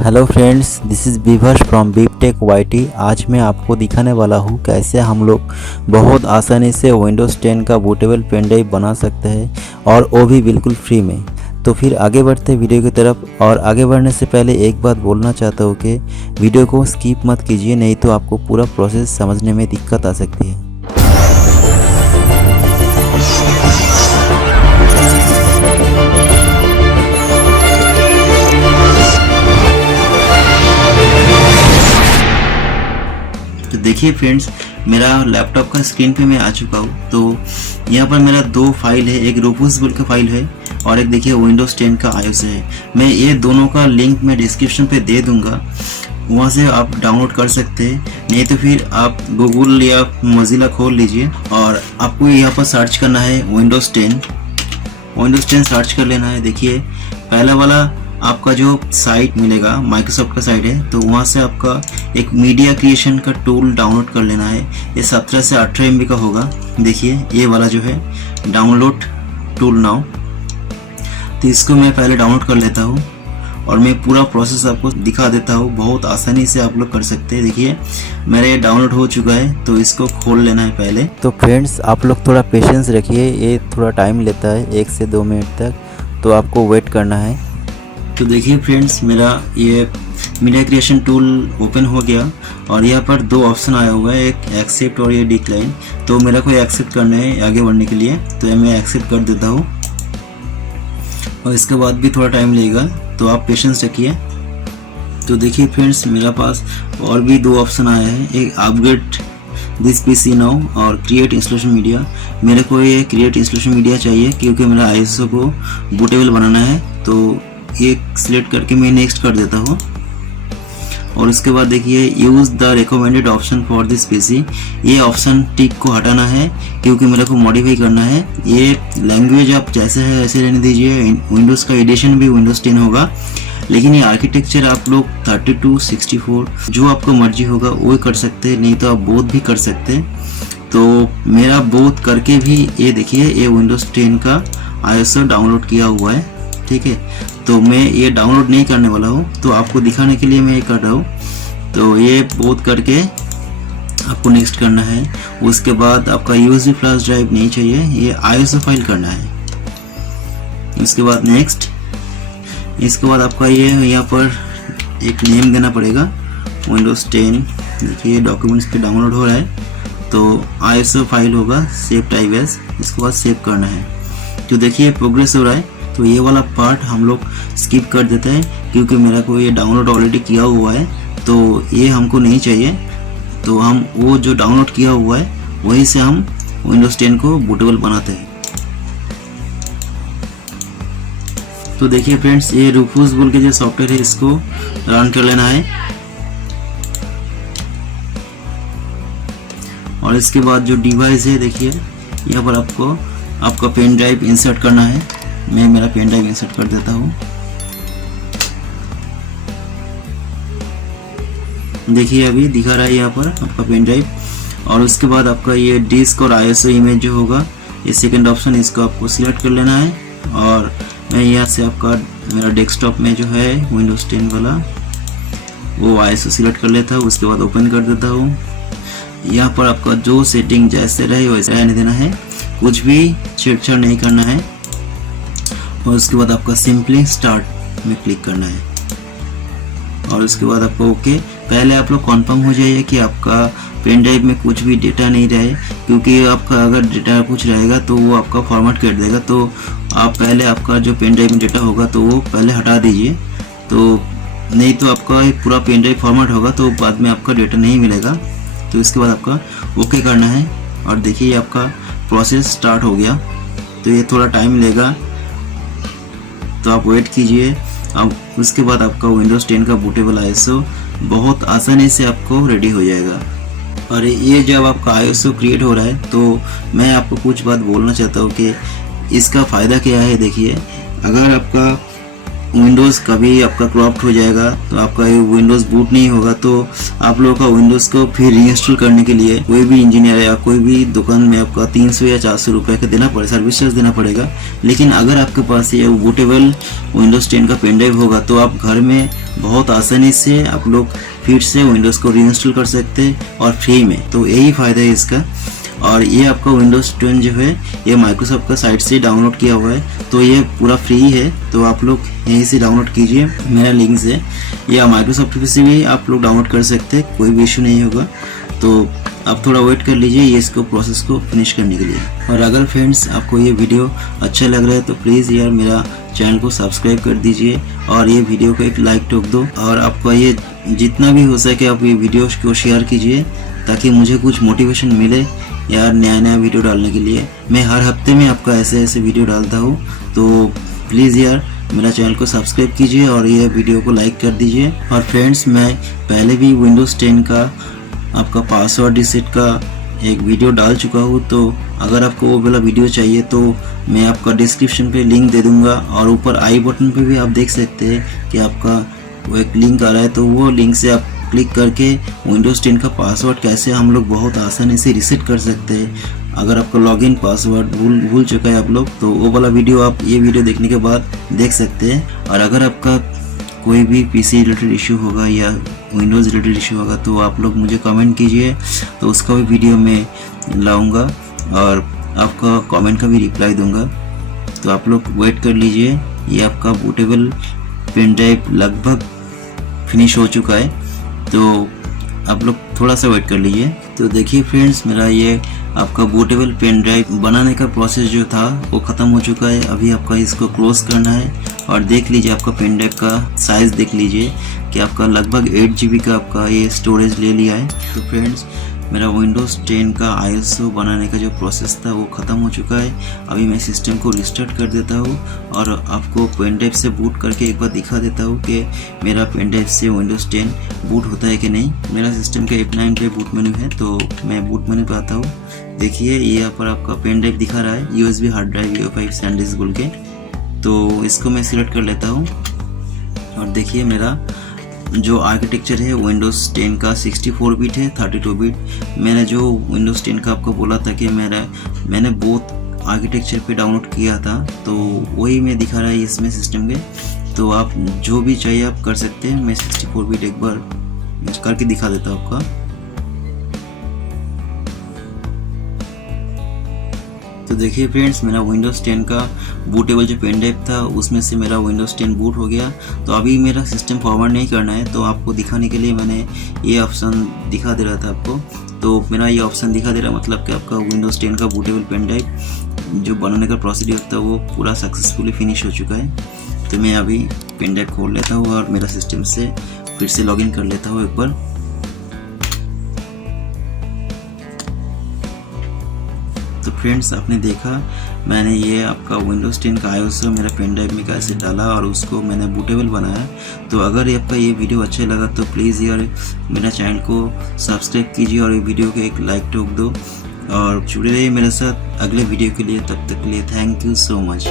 Hello friends, this is Vibhas from बीपटेक YT. आज मैं आपको दिखाने वाला हूँ कैसे हम लोग बहुत आसानी से विंडोज़ 10 का बूटेबल पेन ड्राइव बना सकते हैं और वो भी बिल्कुल फ्री में। तो फिर आगे बढ़ते वीडियो की तरफ। और आगे बढ़ने से पहले एक बात बोलना चाहता हूँ कि वीडियो को स्किप मत कीजिए, नहीं तो आपको पूरा प्रोसेस समझने में दिक्कत आ सकती है। तो देखिए फ्रेंड्स, मेरा लैपटॉप का स्क्रीन पे मैं आ चुका हूँ। तो यहाँ पर मेरा दो फाइल है, एक रूफूस बोल का फाइल है और एक देखिए विंडोज़ 10 का iOS है। मैं ये दोनों का लिंक मैं डिस्क्रिप्शन पे दे दूंगा, वहाँ से आप डाउनलोड कर सकते हैं। नहीं तो फिर आप गूगल या मोजिला खोल लीजिए और आपको यहाँ पर सर्च करना है विंडोज़ 10 सर्च कर लेना है। देखिए पहला वाला आपका जो साइट मिलेगा माइक्रोसॉफ्ट का साइट है, तो वहाँ से आपका एक मीडिया क्रिएशन का टूल डाउनलोड कर लेना है। ये 17 से 18 MB का होगा। देखिए ये वाला जो है डाउनलोड टूल नाउ, तो इसको मैं पहले डाउनलोड कर लेता हूँ और मैं पूरा प्रोसेस आपको दिखा देता हूँ। बहुत आसानी से आप लोग कर सकते हैं। देखिए मेरे डाउनलोड हो चुका है, तो इसको खोल लेना है पहले। तो फ्रेंड्स, आप लोग थोड़ा पेशेंस रखिए, ये थोड़ा टाइम लेता है 1 से 2 मिनट तक, तो आपको वेट करना है। तो देखिए फ्रेंड्स, मेरा ये मीडिया क्रिएशन टूल ओपन हो गया और यहाँ पर दो ऑप्शन आया हुआ है, एक एक्सेप्ट और ये डिक्लाइन। तो मेरा को एक्सेप्ट करना है आगे बढ़ने के लिए, तो ये मैं एक्सेप्ट कर देता हूँ और इसके बाद भी थोड़ा टाइम लगेगा, तो आप पेशेंस रखिए। तो देखिए फ्रेंड्स, मेरा पास और भी दो ऑप्शन आया है, एक अपग्रेड दिस पीसी नाउ और क्रिएट इंस्टॉलेशन मीडिया। मेरे को ये क्रिएट इंस्टॉलेशन मीडिया चाहिए क्योंकि मेरा ISO को बूटेबल बनाना है। तो ये सिलेक्ट करके मैं नेक्स्ट कर देता हूँ और उसके बाद देखिए use the recommended option for this PC, ये ऑप्शन टिक को हटाना है क्योंकि मेरे को मॉडिफाई करना है। ये लैंग्वेज आप जैसे है वैसे रहने दीजिए। विंडोज़ का एडिशन भी विंडोज़ 10 होगा, लेकिन ये आर्किटेक्चर आप लोग 3264 जो आपको मर्जी होगा वो कर सकते हैं, नहीं तो आप बोथ भी कर सकते हैं। तो मेरा बोथ करके भी ये देखिए ये विंडोज़ 10 का ISO डाउनलोड किया हुआ है, ठीक है। तो मैं ये डाउनलोड नहीं करने वाला हूँ, तो आपको दिखाने के लिए मैं ये कर रहा हूँ। तो ये बोथ करके आपको नेक्स्ट करना है। उसके बाद आपका USB फ्लैश ड्राइव नहीं चाहिए, ये ISO फाइल करना है। उसके बाद नेक्स्ट, इसके बाद आपका ये यहाँ पर एक नेम देना पड़ेगा विंडोज़ 10। देखिए डॉक्यूमेंट्स पे डाउनलोड हो रहा है, तो ISO फाइल होगा सेव टाइप एज, इसके बाद सेव करना है। तो देखिए प्रोग्रेस हो रहा है। तो ये वाला पार्ट हम लोग स्किप कर देते हैं क्योंकि मेरा को ये डाउनलोड ऑलरेडी किया हुआ है, तो ये हमको नहीं चाहिए। तो हम वो जो डाउनलोड किया हुआ है वहीं से हम विंडोज़ 10 को बूटेबल बनाते हैं। तो देखिए फ्रेंड्स, ये रूफूस बोल के जो सॉफ्टवेयर है इसको रन कर लेना है और इसके बाद जो डिवाइस है देखिए यहाँ पर आपको आपका पेन ड्राइव इंसर्ट करना है। मैं मेरा पेन ड्राइव इंसर्ट कर देता हूँ। देखिए अभी दिखा रहा है यहाँ पर आपका पेन ड्राइव। और उसके बाद आपका ये डिस्क और ISO इमेज जो होगा, ये सेकंड ऑप्शन, इसको आपको सिलेक्ट कर लेना है। और मैं यहाँ से आपका मेरा डेस्कटॉप में जो है विंडोज़ 10 वाला वो ISO सिलेक्ट कर लेता हूँ। उसके बाद ओपन कर देता हूँ। यहाँ पर आपका जो सेटिंग जैसे रहे वैसे रहने देना है, कुछ भी छेड़छाड़ नहीं करना है। और उसके बाद आपका सिंपली स्टार्ट में क्लिक करना है और उसके बाद आपको ओके। पहले आप लोग कन्फर्म हो जाइए कि आपका पेन ड्राइव में कुछ भी डेटा नहीं रहे, क्योंकि आपका अगर डेटा कुछ रहेगा तो वो आपका फॉर्मेट कर देगा। तो आप पहले आपका जो पेन ड्राइव में डेटा होगा तो वो पहले हटा दीजिए, तो नहीं तो आपका पूरा पेन ड्राइव फॉर्मेट होगा तो बाद में आपका डेटा नहीं मिलेगा। तो इसके बाद आपका ओके करना है और देखिए आपका प्रोसेस स्टार्ट हो गया। तो ये थोड़ा टाइम लेगा, तो आप वेट कीजिए। अब उसके बाद आपका विंडोज़ 10 का बूटेबल ISO बहुत आसानी से आपको रेडी हो जाएगा। और ये जब आपका ISO क्रिएट हो रहा है तो मैं आपको कुछ बात बोलना चाहता हूँ कि इसका फ़ायदा क्या है। देखिए अगर आपका विंडोज़ कभी आपका क्रॉप्ड हो जाएगा तो आपका ये विंडोज़ बूट नहीं होगा, तो आप लोगों का विंडोज़ को फिर रीइंस्टॉल करने के लिए कोई भी इंजीनियर या कोई भी दुकान में आपका 300 या 400 रुपये का देना पड़ेगा, सर्विस चार्ज देना पड़ेगा। लेकिन अगर आपके पास ये बूटेबल विंडोज़ 10 का पेन ड्राइव होगा तो आप घर में बहुत आसानी से आप लोग फिर से विंडोज़ को रीइंस्टॉल कर सकते हैं और फ्री में। तो यही फ़ायदा है इसका। और ये आपका विंडोज़ 10 जो है ये माइक्रोसॉफ्ट का साइट से डाउनलोड किया हुआ है, तो ये पूरा फ्री है। तो आप लोग यहीं से डाउनलोड कीजिए मेरा लिंक से, या माइक्रोसॉफ्ट से भी आप लोग डाउनलोड कर सकते हैं, कोई भी इशू नहीं होगा। तो आप थोड़ा वेट कर लीजिए ये इसको प्रोसेस को फिनिश करने के लिए। और अगर फ्रेंड्स आपको ये वीडियो अच्छा लग रहा है तो प्लीज़ यार मेरा चैनल को सब्सक्राइब कर दीजिए और ये वीडियो को एक लाइक ठोक दो। और आपका ये जितना भी हो सके आप ये वीडियो को शेयर कीजिए ताकि मुझे कुछ मोटिवेशन मिले यार नया वीडियो डालने के लिए। मैं हर हफ्ते में आपका ऐसे वीडियो डालता हूँ, तो प्लीज़ यार मेरा चैनल को सब्सक्राइब कीजिए और ये वीडियो को लाइक कर दीजिए। और फ्रेंड्स मैं पहले भी विंडोज़ 10 का आपका पासवर्ड रीसेट का एक वीडियो डाल चुका हूँ, तो अगर आपको वो वाला वीडियो चाहिए तो मैं आपका डिस्क्रिप्शन पे लिंक दे दूँगा और ऊपर आई बटन पे भी आप देख सकते हैं कि आपका वो एक लिंक आ रहा है, तो वो लिंक से आप क्लिक करके विंडोज़ 10 का पासवर्ड कैसे हम लोग बहुत आसानी से रीसेट कर सकते हैं। अगर आपका लॉगिन पासवर्ड भूल चुका है आप लोग, तो वो वाला वीडियो आप ये वीडियो देखने के बाद देख सकते हैं। और अगर आपका कोई भी पीसी रिलेटेड इशू होगा या विंडोज़ रिलेटेड इशू होगा तो आप लोग मुझे कमेंट कीजिए, तो उसका भी वीडियो मैं लाऊंगा और आपका कमेंट का भी रिप्लाई दूंगा। तो आप लोग वेट कर लीजिए, ये आपका बूटेबल पेन ड्राइव लगभग फिनिश हो चुका है, तो आप लोग थोड़ा सा वेट कर लीजिए। तो देखिए फ्रेंड्स मेरा ये आपका बूटेबल पेन ड्राइव बनाने का प्रोसेस जो था वो ख़त्म हो चुका है। अभी आपका इसको क्लोज करना है और देख लीजिए आपका पेन ड्राइव का साइज़ देख लीजिए कि आपका लगभग 8 GB का आपका ये स्टोरेज ले लिया है। तो फ्रेंड्स मेरा विंडोज़ 10 का ISO बनाने का जो प्रोसेस था वो ख़त्म हो चुका है। अभी मैं सिस्टम को रिस्टार्ट कर देता हूँ और आपको पेन ड्राइव से बूट करके एक बार दिखा देता हूँ कि मेरा पेन ड्राइव से विंडोज़ 10 बूट होता है कि नहीं। मेरा सिस्टम का F9 पे बूट मेन्यू है, तो मैं बूट मेन्यू पे आता हूँ। देखिए ये यहाँ पर आपका पेन ड्राइव दिखा रहा है USB hard drive UEFI SanDisk बोल के, तो इसको मैं सिलेक्ट कर लेता हूँ। और देखिए मेरा जो आर्किटेक्चर है विंडोज़ 10 का 64 बिट है 32 बिट। मैंने जो विंडोज़ 10 का आपको बोला था कि मैंने बोथ आर्किटेक्चर पे डाउनलोड किया था, तो वही मैं दिखा रहा है इसमें सिस्टम के। तो आप जो भी चाहिए आप कर सकते हैं। मैं 64 बिट एक बार करके दिखा देता हूँ आपका। तो देखिए फ्रेंड्स मेरा विंडोज़ 10 का बूटेबल जो पेन ड्राइव था उसमें से मेरा विंडोज़ 10 बूट हो गया। तो अभी मेरा सिस्टम फॉरवर्ड नहीं करना है, तो आपको दिखाने के लिए मैंने ये ऑप्शन दिखा दे रहा था आपको। तो मेरा ये ऑप्शन दिखा दे रहा मतलब कि आपका विंडोज़ 10 का बूटेबल पेन ड्राइव जो बनाने का प्रोसीड्यूर था वो पूरा सक्सेसफुली फिनिश हो चुका है। तो मैं अभी पेन ड्राइव खोल लेता हूँ और मेरा सिस्टम से फिर से लॉगिन कर लेता हूँ एक बार। तो फ्रेंड्स आपने देखा मैंने ये आपका विंडोज़ 10 का ISO मेरा पेन ड्राइव में कैसे डाला और उसको मैंने बूटेबल बनाया। तो अगर आपका ये वीडियो अच्छा लगा तो प्लीज़ यार मेरा चैनल को सब्सक्राइब कीजिए और ये वीडियो को एक लाइक ठोक दो और जुड़े रहिए मेरे साथ अगले वीडियो के लिए। तब तक के लिए थैंक यू सो मच।